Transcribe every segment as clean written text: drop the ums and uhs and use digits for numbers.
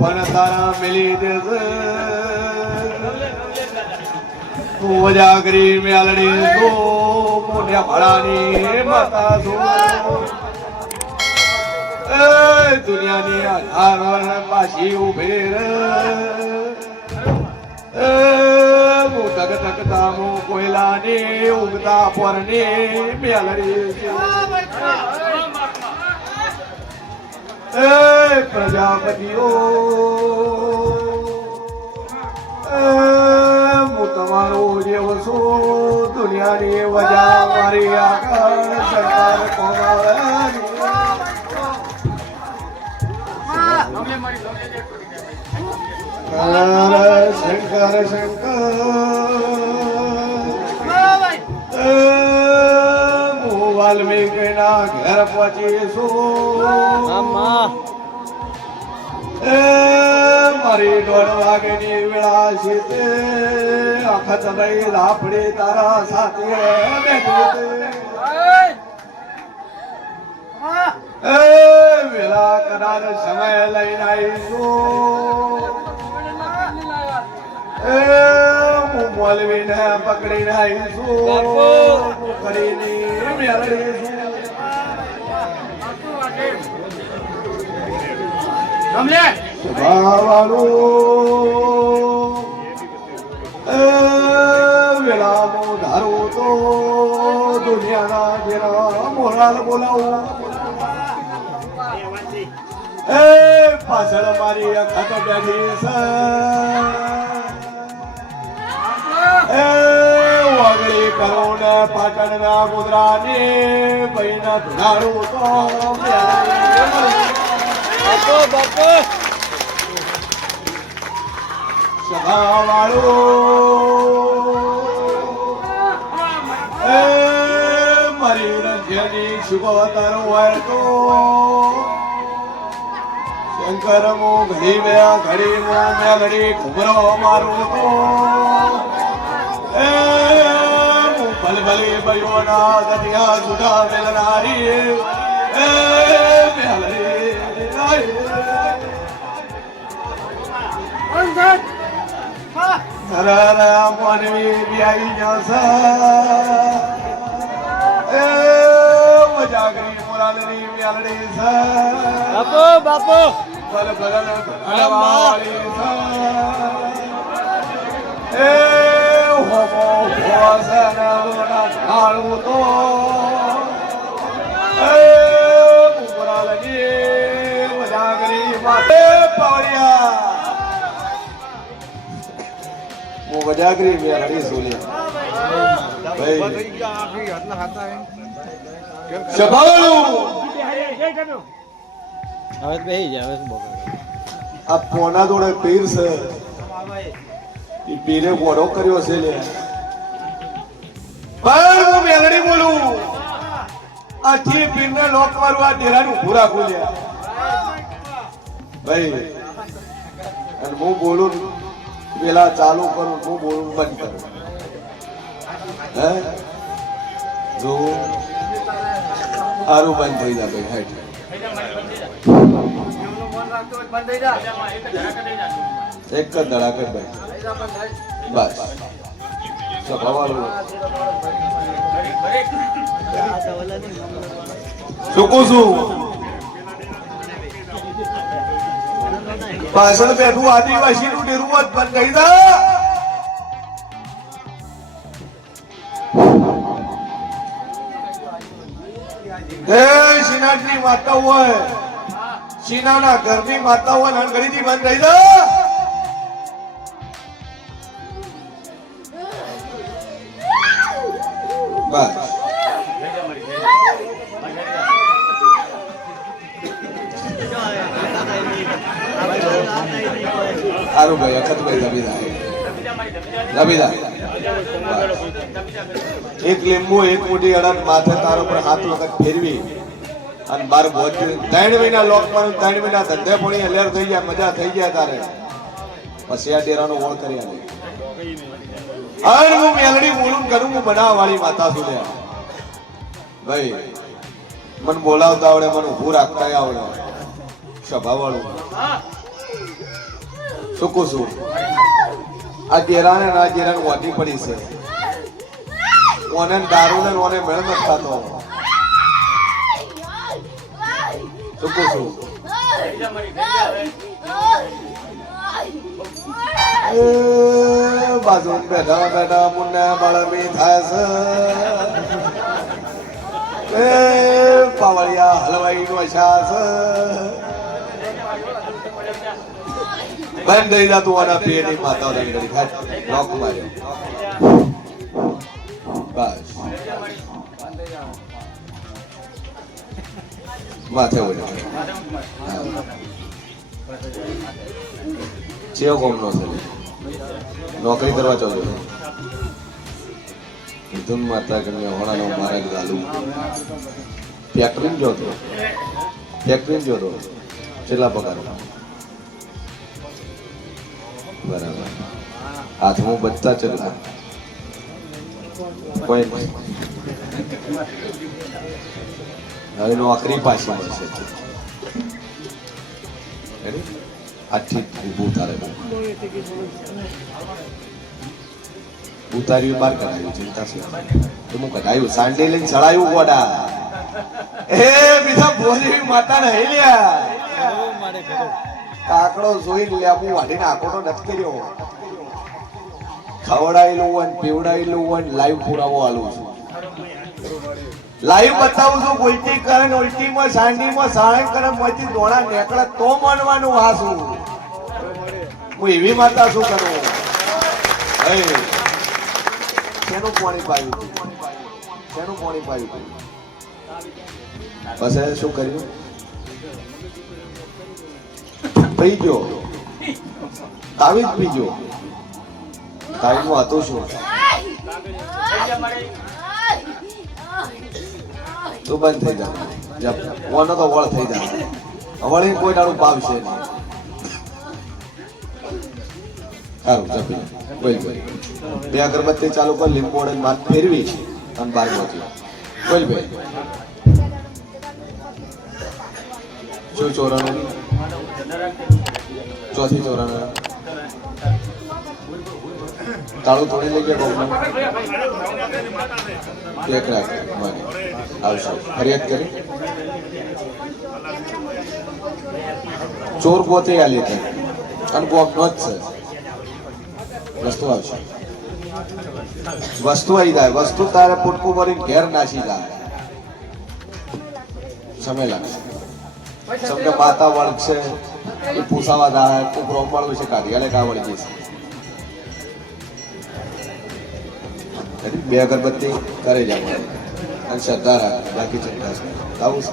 પણ તારા મિલી દેશે તું વજાગરી મેલડી તો મોઢ્યા ભળાની માતા છો દુનિયાની આધાર પાછી ઉભી રે હું તક તકતા હું કોયલાની ઉગતા પોરની મેલડી પ્રજાપતિઓ હું તમારો જેવ છું દુનિયાની વજા મારી આગળ સરકાર કોમાવાની શંકર શંકર હું વાલ્મીકીના ઘેર પહોંચીશું મારી 1:30 વાગેની વેળા છે તે અખત નહીં લાફડી તારા સાથે વેલા કદાચ સમય લઈને આવીશું હું મોલવીને પકડીને આવીશું કરીને મેળવીશું વેલામો ધારો તો દુનિયાના જેના મોરાલ બોલાવું પાછળ મારી અખત બેઠી છે વાગડી કરો ને પાટણના મુદ્રાની બહેના ધુનારું તો બાપો સભાવાળો મારી રંજની શુભતર હોય તો શંકર મો ઘડી મેં ઘડી મો મેં ઘડી ઘુમરો મારું તો ભલભલી બયોના દરિયા જુદા મેલનારી માનવી વ્યાઈ જશે જાગરી મોરાલની વ્યાલડી છે બાપો બાપો ભલ ભલન વાળી છે હોમો ભોસન લોના ઢાળું તો મોરાલની જાગરી માતે પાવડિયા હું વજાગરી વ્યાલડી સોલિયા ભાઈ આ પોના જોડે પીર છે એ પીરે ઘોડો કર્યો છે લે પણ હું મેલડી બોલું આ થી પીરને લોક મારું આ ડેરાનું પૂરા ખોલ્યા ભાઈ અને હું બોલું પેલા ચાલુ કરું હું બોલું બંધ કરું હે જો આરું બંધ થઈ જાય ભાઈ હાઈટ એક જ ધડાકત ભાઈ બસ સભાવાળું ચૂકું છું પાછળ બેઠું આદિવાસી નું ડેરું બંધ થઈ જાય સિનાની માતા હોય સિનાના ઘરની માતા હોય નનગડીથી બંધ થઈ જાય બસ આરું ભાઈ અખત ભાઈ રબીદા એક લીંબુ એક મોટી અડદ માથે તારો પર હાથ વખત ફેરવી અને બાર બોજ 3 મહિના લોક માં 3 મહિના ધંધે પડી લેર થઈ ગયા મજા થઈ ગયા તારે પછી આ ડેરાનો વોળ કરી આલે અને હું મેલડી બોલું કરું હું બનાવ વાળી માતા છું ભાઈ મન બોલાવતા આવડે મને ઊભું રાખતા આવડે સભા વાળું શું કહું છું આ કેરાને ના કેરાને વાટી પડી છે ઓને દારૂ ને ઓને મેળ નથી થતો શું કહું છું બાજુ બેઠા બેઠા મુન્ને બળમી થાય છે પાવળિયા હલવાઈ નો છાસ બંધ થઈ જતું આના પેટની માતા લોક માર્યો બસ માથે ઓળ્યો ચેવો કોમ નો છે નોકરી કરવા ચાલુ ધૂન માતા કન્યા હોણાનો મારા ગાલુ ફેક્ટરી જોતો છેલ્લા પગાર બરાબર હાથમાં બચતા ચલા કોઈ હવે નોકરી પાછી મળશે આથી ઊભું તારે ઉતાર્યું બાર કરાયું ચિંતા છે હું કઢાયું સાંડે લઈને ચડાયું ગોડા એ બીજા ભોજી માતા ને હેલ્યા કાકડો જોઈ લેબુ વાઢીને આકોટો નથી કર્યો ખવડાયેલું હોય પીવડાયેલું હોય લાઈવ પુરાવો આલું છું લાઈવ બતાવું છું ઉલટી કરે ને ઉલટીમાં સાંડીમાં સાળે કરે માંથી દોણા નીકળે તો માનવાનું હાસું હું એવી માતા શું કરું શેનું પાણી પાયું પછી શું કર્યું પીજો તાવીજ પીજો તાવીજમાં હતું શું તું બંધ થઈ જા ઓનો તો વળ થઈ જાય વળી કોઈ દાડું પાવશે નહીં સારું જપી બોલ બે અગરબત્તી ચાલુ કર લીંબુ વડે માથ ફેરવી અને બાર પહોંચી બોલ ભાઈ શું ચોરાનું ચોથી ચોરાનું તાળું તોડી લઈ ગયા બહુ એક રાખ મને આવશે ફરિયાદ કરી ચોર પોતે આ લેતે અને કોક નો જ છે વસ્તુ આવશે વસ્તુ આવી જાય વસ્તુ તારે પુટકું ભરીને ઘેર નાસી જાય સમય લાગશે સમજો માતા વળગશે એ પૂછાવા જાય કુકરો મળવું છે કાઢી અને કા વળી જશે બે અગરબત્તી કરે જાય અને શ્રદ્ધા રાખ બાકી ચિંતા છે આવું છે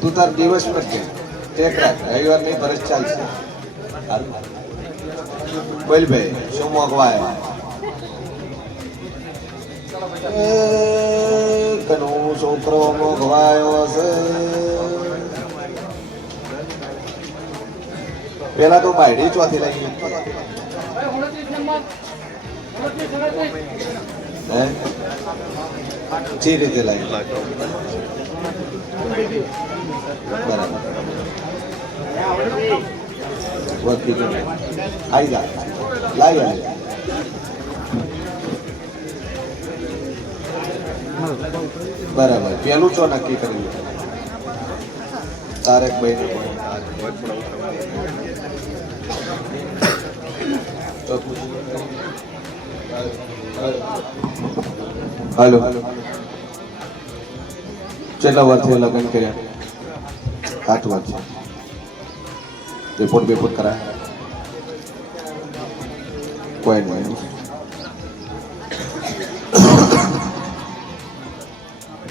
તું તાર દિવસ નથી ટેક રાખ રવિવાર ની ફરજ ચાલશે બોલ ભાઈ શું મોકવાય કનો છોકરો મોકવાયો છે પેલા તો બાયડી ચોથી લઈ જે રીતે લાગી બરાબર આવી જા લાવી આવી બરાબર પેલું ચો નક્કી કર્યું તારેક ભાઈ હેલો કેટલા વર્ષથી લગ્ન કર્યા 8 વર્ષ રિપોર્ટ બેપોર્ટ કરાય કોઈ નહીં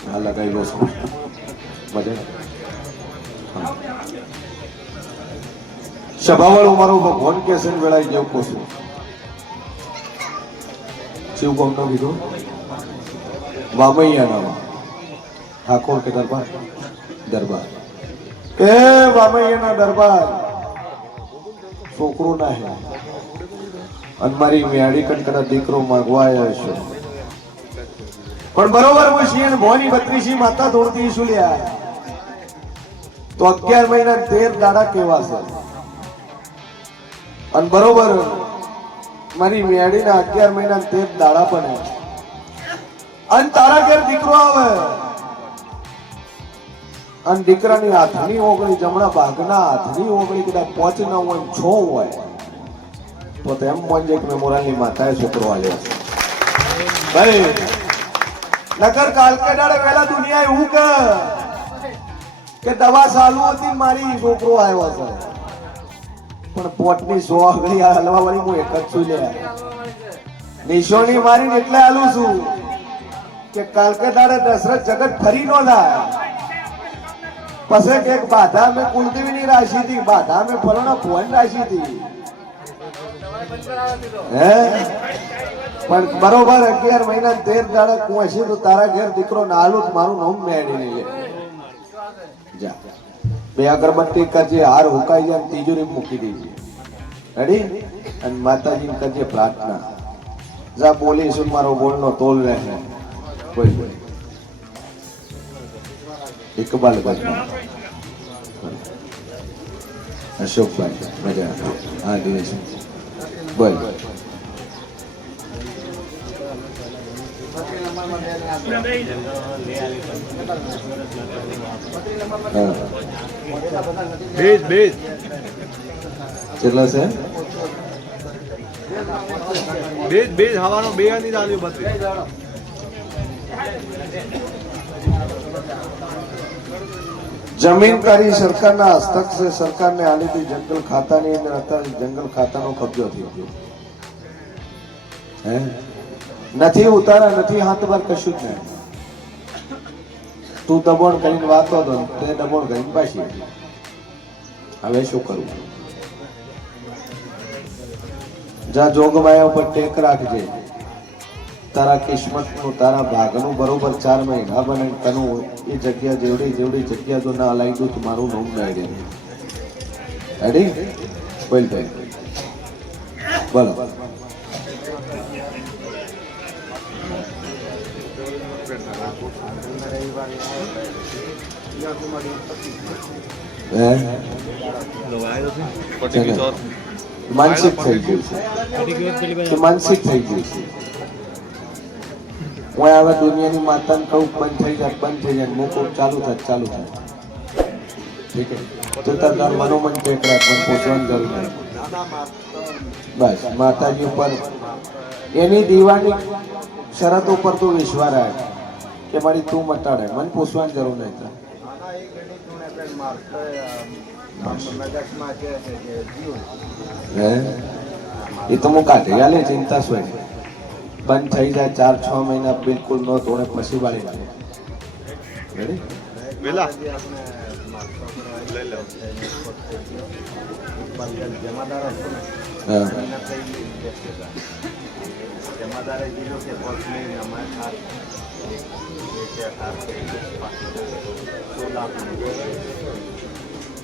હા લગાવી લો છો મજા સભાવાળો મારો ભગવાન કે છે વેળાઈ જેવું કોશું શિવ કોમનો કીધું વામૈયા નામ ઠાકોર કે દરબાર એ વામૈયાના દરબાર છોકરો ના હે અને મારી મેળી કટકડા દીકરો માંગવા આવ્યો છે પણ બરોબર હું શિયન ભોની 32 માતા દોડતી શું લ્યા તો 11 મહિના 13 દાડા કેવા છે? અને બરોબર મારી મેડીના 11 મહિના 13 દાડા પણ અને તારા ઘેર દીકરો આવે અને દીકરાની હાથની ઓગળી, જમણા ભાગના હાથની ઓગળી કદાચ 5 ના હોય 6 હોય તો તેમ મોંજે કે મોરાલની માતાએ છોકરો આલ્યો છે ભાઈ. નકર કાલકે દાડે પહેલા દુનિયા એવું કે દવા ચાલુ હતી મારી છોકરો આવ્યો છે, પણ પોટની 100 આગળી હલવા વાળી હું એક જ છું લે. નિશાની મારીને એટલે હાલું છું કે કાલકે દાડે દશરથ જગત ફરી નો થાય. પછી કે બાધા મેં કુલદેવીની રાશિ હતી, બાધા મેં ફલાણા ભુવન રાશિ હતી હે. પણ બરોબર 11 મહિના 13 દાડા કુંસી તો તારા ઘેર દીકરો નાલું મારું નામ મેળી નહીં લે. જા 2 અગરબત્તી કરજે, હાર હુકાઈ જાય, તિજોરી મૂકી દેજે. રેડી? અને માતાજીને કરજે પ્રાર્થના. જા બોલીશું મારો બોલનો તોલ રહે. બોલ બોલ ઇકબાલ ભાઈ, અશોકભાઈ મજા. હા દિનેશ બોલ. કેટલા છે? બેજ હવાનો 2 ની ચાલ્યું 32. જમીન તારી સરકારના હસ્તક છે, સરકારને આલીથી જંગલ ખાતાની અંદર અત્યારે જંગલ ખાતાનો કબજો થઈ ગયો હે. નથી ઉતારા, નથી હાથ બાર, કશું જ નહીં. તું દબોણ કરીને વાતો હતો, તે દબોણ કરીને પાછી. હવે શું કરવું? જા જોગમાયા ઉપર ટેક રાખજે. તારા કિસ્મતનું, તારા ભાગનું બરોબર 4 મહિના બને તનું એ જગ્યા જેવડી જગ્યા તો ના લાગ્યું તો મારું નામ નહીં રહે. રેડી? બોલ ભાઈ બોલો. માનસિક થઈ ગયું છે, માનસિક થઈ ગયું છે. હું હવે દુનિયાની માતાને કહું બંધ થઈ જાય, મૂકો ચાલુ થાય. ઠીક છે? તો તાર મનોમન ટેકરા પણ પૂછવાની જરૂર નહીં. બસ માતાજી ઉપર એની દીવાની શરત ઉપર તું વિશ્વાસ રાખ કે મારી તું મટાડે, મને પૂછવાની જરૂર નહીં. એ તો હું કાઢી આલે, ચિંતા શું? બંધ થઈ જાય 4-6 મહિના બિલકુલ ન તોડે પછી વાળી લાગે. રેડી? વેલા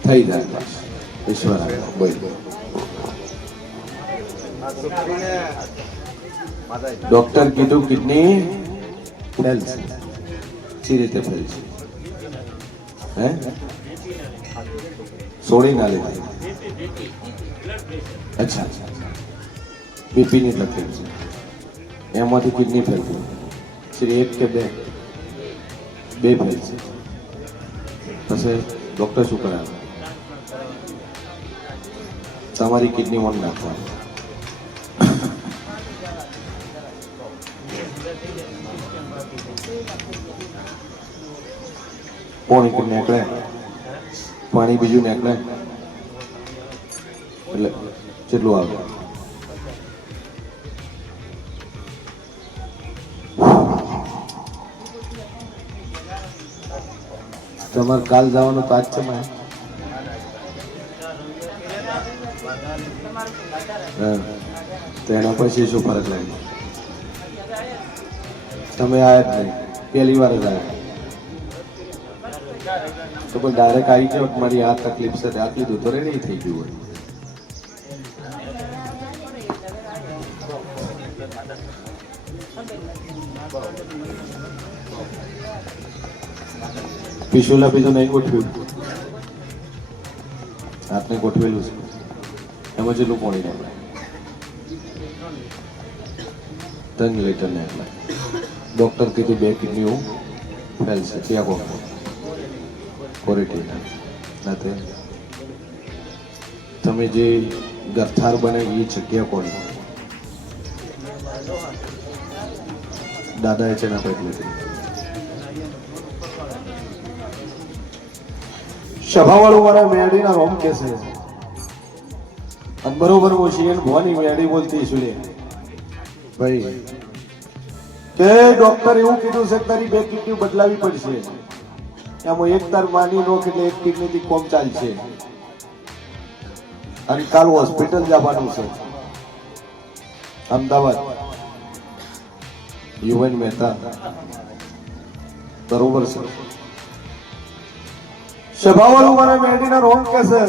થઈ જાય ઈશ્વર બોલ. ડોક્ટર કીધું કિડની ફેલ છે. સી રીતે ફેલ છે? હે સોડી ના લીધી? અચ્છા, બીપી ની તકલીફ છે, એમાંથી કિડની ફેલ થઈ. શ્રી 1 કે 2 ફેલ છે. પછી ડોક્ટર શું કરાવે? તમારી કિડની ઓન નાખવાની. પાણી નીકળે, પાણી બીજું નીકળે એટલે કેટલું આવે? તમારે કાલ જવાનું તો આજ છે ને? તો એના પછી શું ફરક લાગે? તમે આયા જ નહીં, પહેલી વાર જ આવ્યા. તો કોઈ ડાયરેક્ટ આવી ગયો મારી આ તકલીફ છે આટલી દૂર તો નહીં થઈ ગયું હોય. પીશુલા બીજું નહીં ગોઠવ્યું? આપણે ગોઠવેલું છે એમાં જેટલું પાણી નાખે 3 લીટર નાખે ડૉક્ટર કીધું 2 કિડનીઓ ફેલ છે ત્યાં કોણ કોરેટીના નથી તમે જે ગરથાર બનાવી એ જગ્યા કોની દાદાએ છે ના પેટલેથી સભાવાળું મારા મેડીના રોમ કે છે અને બરોબર મોશીએ ભવાની મેડી બોલતી સુલે ભાઈ કે ડોક્ટર એવું કીધું છે કે તારી 2 કિડની બદલાવી પડશે એમાં એક તાર માની નો એટલે 1 કિડનીથી કોમ ચાલશે અને કાલ હોસ્પિટલ જવાનું છે અમદાવાદ યુવન મહેતા બરોબર છે સભાવાળું મારા મેડીના રોંગ કે છે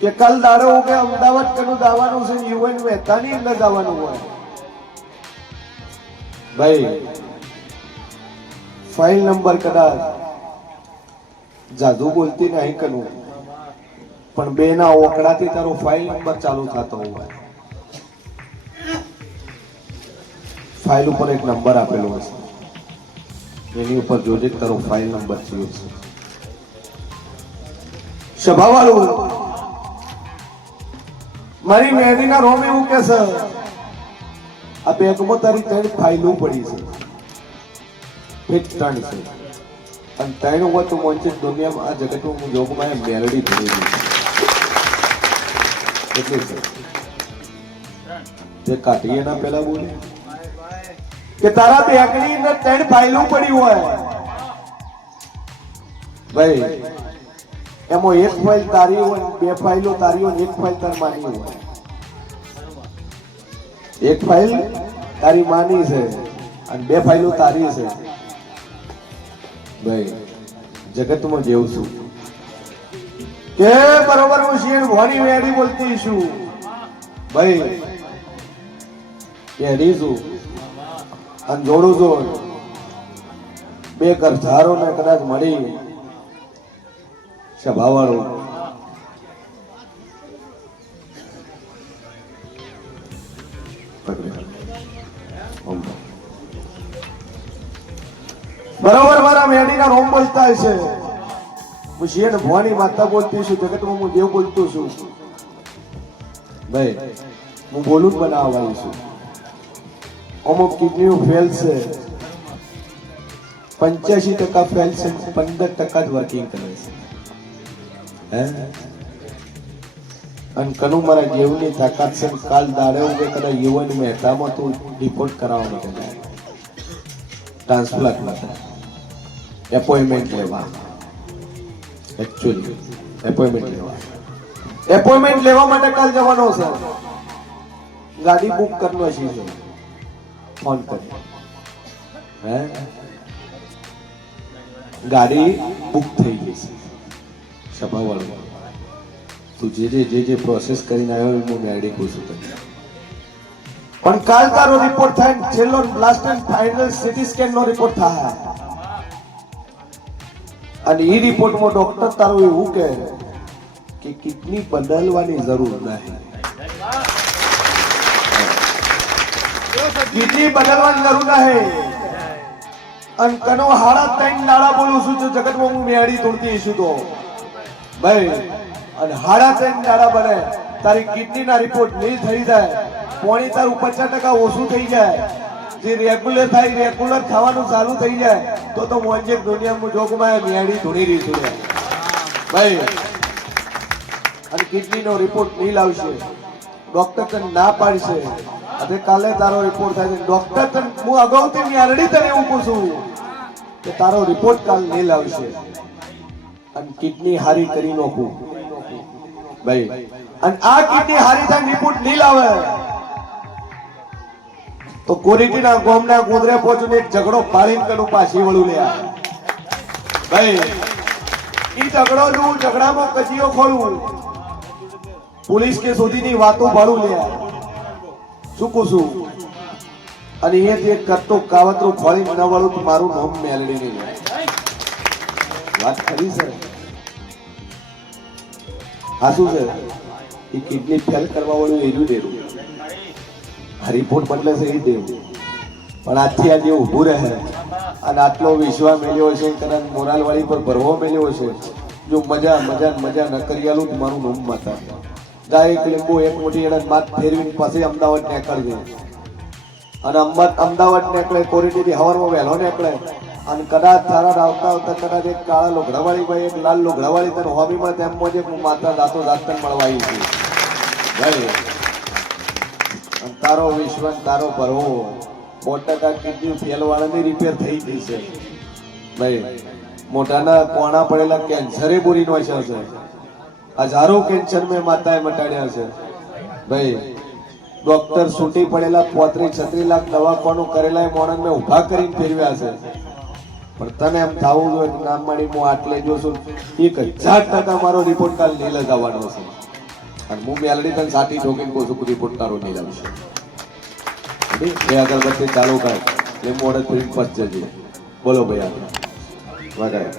કે કાલ દાડો કે અમદાવાદ કનું જવાનું છે યુવન મહેતાની અંદર જવાનું હોય ભાઈ ફાઇલ નંબર કદાચ જાદુ બોલતી નહીં કનું પણ 2 ના ઓકડાથી તારો ફાઇલ નંબર ચાલુ થતો હોય ફાઇલ ઉપર એક નંબર આપેલો હશે એની ઉપર જોજે તારો ફાઇલ નંબર છે સભાવાળું મારી મેડીના રોમ એવું કે છે આ બેગમાં તારી 3 ફાઇલો પડી છે ફિક્સ 3 છે અને 3 હોય તો મોંચે દુનિયામાં આ જગતમાં હું જોગમાં મેલડી થઈ ગઈ કેટલી છે તે કાઢીએ ના પેલા બોલે કે તારા બેગની અંદર 3 ફાઇલો પડી હોય ભાઈ એમાં 1 ફાઇલ તારી હોય 2 ફાઇલો તારી હોય 1 ફાઇલ તાર માની હોય 1 ફાઇલ તારી માની છે અને 2 ફાઇલો તારી છે ભાઈ જગતમાં જેવું છું કે બરોબર હું શેર ભવાની વેડી બોલતી છું ભાઈ વેડી છું અને જોડું છું 2 ગરધારો ને કદાચ મળી સભાવાળું બરોબર મારા મેડીના રોમ બોલતા હશે હું શિયન ભવાની માતા બોલતી છું જગતમાં હું દેવ બોલતો છું ભાઈ હું બોલું જ બનાવવાની છું અમુક કિડનીઓ ફેલ છે 85% ફેલ છે 15% જ વર્કિંગ કરે છે અને કનું મારા જેવની તાકાત છે કાલ દાડે કે કદાચ યુવન મહેતામાં તું રિપોર્ટ કરાવવા માટે જાય ટ્રાન્સપ્લાન્ટ માટે એપોઇન્ટમેન્ટ લેવા એકચ્યુઅલી એપોઇન્ટમેન્ટ લેવા માટે કાલ જવાનો છે ગાડી બુક કરનો છે ફોન કરી ગાડી બુક થઈ ગઈ છે સભાવાળું તું જે પ્રોસેસ કરીને આવ્યો હું ગાડી કહું છું પણ કાલ તારો રિપોર્ટ થાય છેલ્લો last and final CT scan નો રિપોર્ટ થાય અને એ રિપોર્ટમાં ડોક્ટર તારું એવું કહે કે કિડની બદલવાની જરૂર નહીં કિડની બદલવાની જરૂર નહીં અને કનો હાડા 3 દાડા બોલું છું જો જગતમાં હું મેળી તોડતી છું તો ભાઈ અને હાડા 3 દાડા બને તારી કિડનીના રિપોર્ટ નહીં થઈ જાય પોણી તારું 50% ઓછું થઈ જાય જે રેગ્યુલર થાય રેગ્યુલર થવાનું ચાલુ થઈ જાય તો મોંજે દુનિયામાં જોગમાં મેળી ધૂણી રહી છું ભાઈ અને કિડનીનો રિપોર્ટ નહીં લાવશે ડોક્ટર તને ના પાડશે અને કાલે તારો રિપોર્ટ થાય છે ડોક્ટર તને હું અગાઉથી મેળડી તને એવું પૂછું કે તારો રિપોર્ટ કાલ નહીં લાવશે અને કિડની હારી કરી નાખું ભાઈ અને આ કિડની હારી થાય રિપોર્ટ નહીં લાવે તો કોરીટીના ગોમના ગોદરે પહોંચીને એક ઝઘડો પાડીને કનું પાછી વળું લે ભાઈ ઈ ઝઘડો જોઉં ઝઘડામાં કજીઓ ખોલવું પોલીસ કે સુધીની વાતો ભાડું લે શું કહું અને અહીંયાથી એક કરતો કાવતરું ખોલીને ન વળું તો મારું નામ મેલડી નહીં લે વાત ખરી છે આ શું છે એ કિડની ફેલ કરવા વાળું એનું દેવું, આ રિપોર્ટ બદલે છે એ દેવું. પણ આજથી આજે ઊભું રહે અને આટલો વિશ્વાસ મેળ્યો છે, કદાચ મોરાલ વાળી પર ભરવો મેળ્યો છે. જો મજા મજા મજા ન કરી આલું મારું નામ માતા ગાય એક લીંબુ એક મોટી એડા માત ફેરવીને પછી અમદાવાદ નીકળજે અને અમદાવાદ નીકળે કોરીટીથી હવારમાં વહેલો નીકળે અને કદાચ તારા આવતા આવતા કદાચ એક કાળા લોઘડાવાળી ભાઈ એક લાલ લોઘડાવાળી તને હોબીમાં તેમ મોજે હું માતા દાતો દાતન મળવા આવી છું ભાઈ. અને તારો વિશ્વાસ તારો ભરવો 100% કિડની ફેલવાળાની રિપેર થઈ ગઈ છે ભાઈ. મોઢાના કોણા પડેલા કેન્સરે બોરી નો છે, હજારો કેન્સર મેં માતાએ મટાડ્યા છે ભાઈ. ડોક્ટર છૂટી પડેલા 35-36 લાખ દવાખાનું કરેલા મોણસ મેં ઉભા કરીને ફેરવ્યા છે. પણ તને એમ થવું જોઈએ નામ માડી હું આટલે જોશું 1000% મારો રિપોર્ટ કાલ નહીં લગાવવાનો છે અને હું મેલડી તને સાટી ઠોકીને કહું છું રિપોર્ટ તારો નહીં લાવશે. એ અગરબત્તી ચાલુ કર એટલે મોડે ફરીને પચજે. બોલો ભાઈ આગળ વગાડો.